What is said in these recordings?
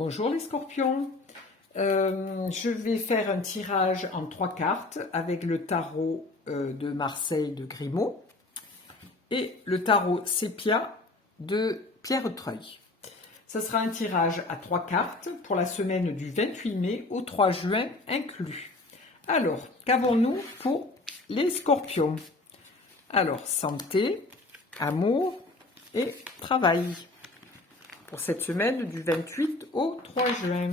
Bonjour les scorpions. Je vais faire un tirage en 3 cartes avec le tarot de Marseille de Grimaud et le tarot Sépia de Pierre Treuil. Ce sera un tirage à 3 cartes pour la semaine du 28 mai au 3 juin inclus. Alors, qu'avons-nous pour les scorpions? Alors, santé, amour et travail pour cette semaine du 28 au 3 juin.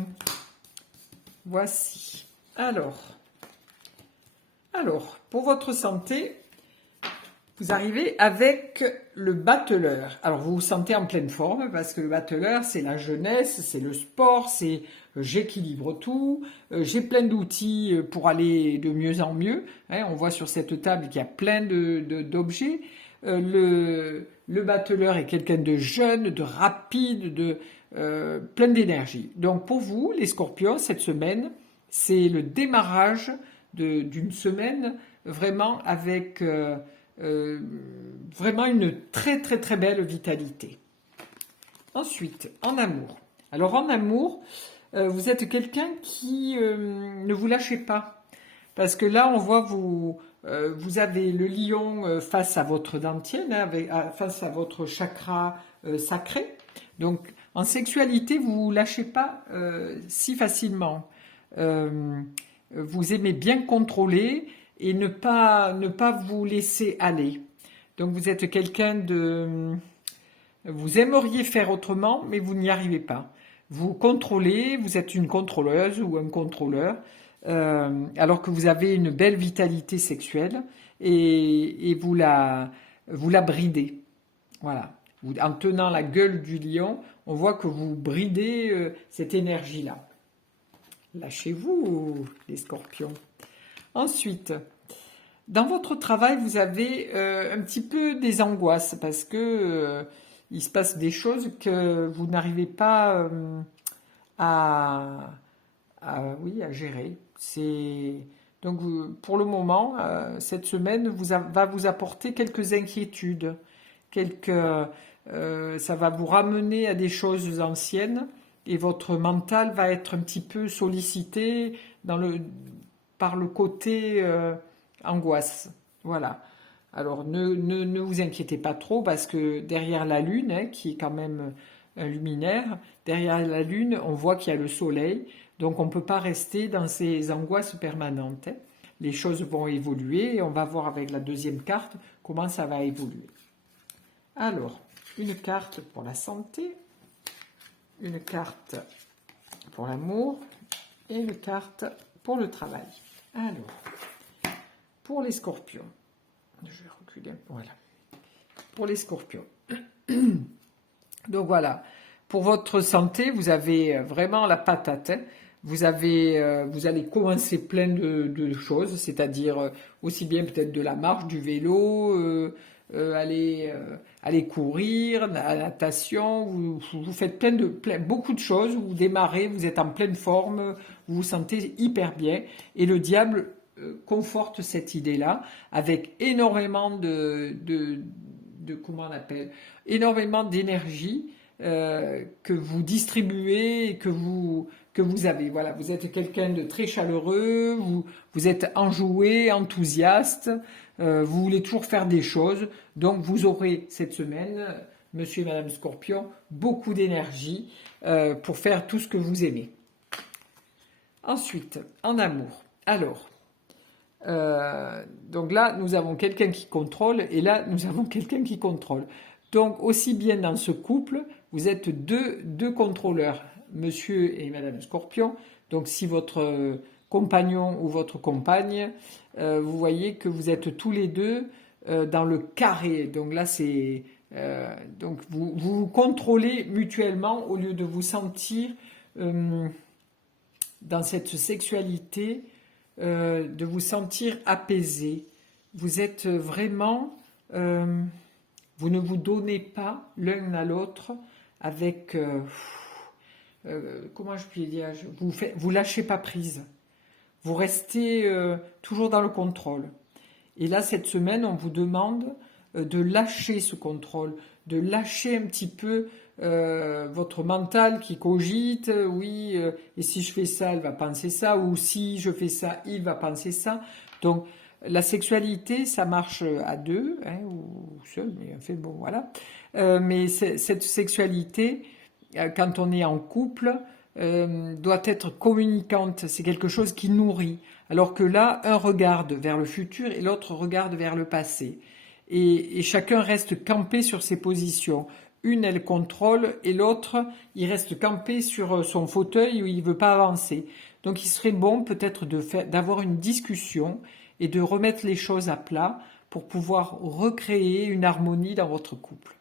Voici. Alors, pour votre santé, vous arrivez avec le battleur. Alors, vous vous sentez en pleine forme parce que le battleur, c'est la jeunesse, c'est le sport, c'est j'équilibre tout, j'ai plein d'outils pour aller de mieux en mieux. Hein, on voit sur cette table qu'il y a plein d'objets. Le battleur est quelqu'un de jeune, de rapide, de plein d'énergie. Donc pour vous, les scorpions, cette semaine, c'est le démarrage d'une semaine vraiment avec vraiment une très très très belle vitalité. Ensuite, en amour. Alors en amour, vous êtes quelqu'un qui ne vous lâchez pas. Parce que là, on voit vous avez le lion face à votre dentienne, hein, face à votre chakra sacré. Donc, en sexualité, vous ne vous lâchez pas si facilement. Vous aimez bien contrôler et ne pas vous laisser aller. Donc, vous êtes quelqu'un de... Vous aimeriez faire autrement, mais vous n'y arrivez pas. Vous contrôlez, vous êtes une contrôleuse ou un contrôleur. Alors que vous avez une belle vitalité sexuelle et vous la bridez. Voilà. En tenant la gueule du lion, on voit que vous bridez cette énergie-là. Lâchez-vous, les scorpions. Ensuite, dans votre travail, vous avez un petit peu des angoisses parce que il se passe des choses que vous n'arrivez pas à gérer. Donc pour le moment, cette semaine va vous apporter quelques inquiétudes, ça va vous ramener à des choses anciennes et votre mental va être un petit peu sollicité par le côté angoisse. Voilà. Alors ne vous inquiétez pas trop parce que derrière la lune, hein, qui est quand même un luminaire, derrière la lune, on voit qu'il y a le soleil. Donc on ne peut pas rester dans ces angoisses permanentes. Hein. Les choses vont évoluer et on va voir avec la deuxième carte comment ça va évoluer. Alors, une carte pour la santé, une carte pour l'amour et une carte pour le travail. Alors, pour les scorpions, je vais reculer, voilà. Pour les scorpions. Donc voilà, pour votre santé, vous avez vraiment la patate. Hein. Vous allez commencer plein de choses, c'est-à-dire aussi bien peut-être de la marche, du vélo, aller courir, la natation. Vous faites beaucoup de choses. Vous démarrez, vous êtes en pleine forme, vous vous sentez hyper bien. Et le diable conforte cette idée-là avec énormément comment on appelle, énormément d'énergie que vous distribuez et que vous avez. Voilà, vous êtes quelqu'un de très chaleureux, vous êtes enjoué, enthousiaste, vous voulez toujours faire des choses, donc vous aurez cette semaine, monsieur et madame Scorpion, beaucoup d'énergie pour faire tout ce que vous aimez. Ensuite, en amour. Alors, donc là, nous avons quelqu'un qui contrôle et là, nous avons quelqu'un qui contrôle. Donc, aussi bien dans ce couple, vous êtes deux contrôleurs, monsieur et madame Scorpion. Donc, si votre compagnon ou votre compagne, vous voyez que vous êtes tous les deux dans le carré. Donc là, donc vous contrôlez mutuellement au lieu de vous sentir dans cette sexualité, de vous sentir apaisé. Vous êtes vraiment... vous ne vous donnez pas l'un à l'autre avec... comment je puis dire, vous lâchez pas prise. Vous restez toujours dans le contrôle. Et là, cette semaine, on vous demande de lâcher ce contrôle, de lâcher un petit peu votre mental qui cogite, oui, et si je fais ça, elle va penser ça, ou si je fais ça, il va penser ça. Donc, la sexualité, ça marche à deux, hein, ou seul, mais en fait, bon, voilà. Mais cette sexualité, quand on est en couple, doit être communicante. C'est quelque chose qui nourrit. Alors que là, un regarde vers le futur et l'autre regarde vers le passé. Et chacun reste campé sur ses positions. Une, elle contrôle, et l'autre, il reste campé sur son fauteuil où il ne veut pas avancer. Donc il serait bon peut-être d'avoir une discussion et de remettre les choses à plat pour pouvoir recréer une harmonie dans votre couple.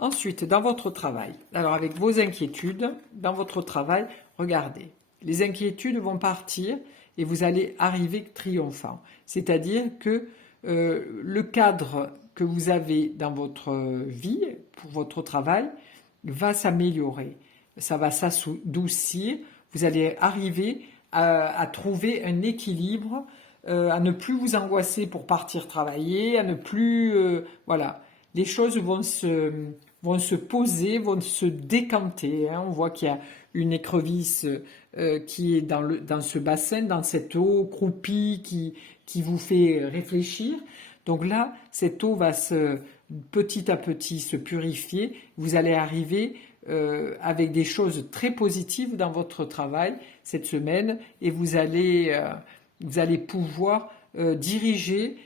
Ensuite, dans votre travail, alors avec vos inquiétudes, dans votre travail, regardez, les inquiétudes vont partir et vous allez arriver triomphant. C'est-à-dire que le cadre que vous avez dans votre vie, pour votre travail, va s'améliorer. Ça va s'adoucir. Vous allez arriver à trouver un équilibre, à ne plus vous angoisser pour partir travailler, à ne plus... voilà. Les choses vont se poser, vont se décanter. Hein. On voit qu'il y a une écrevisse qui est dans ce bassin, dans cette eau croupie qui vous fait réfléchir. Donc là, cette eau va petit à petit se purifier. Vous allez arriver avec des choses très positives dans votre travail cette semaine et vous allez pouvoir diriger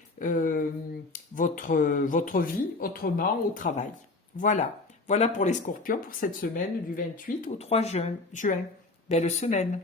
votre vie autrement au travail. Voilà. Voilà pour les scorpions pour cette semaine du 28 au 3 juin. Belle semaine.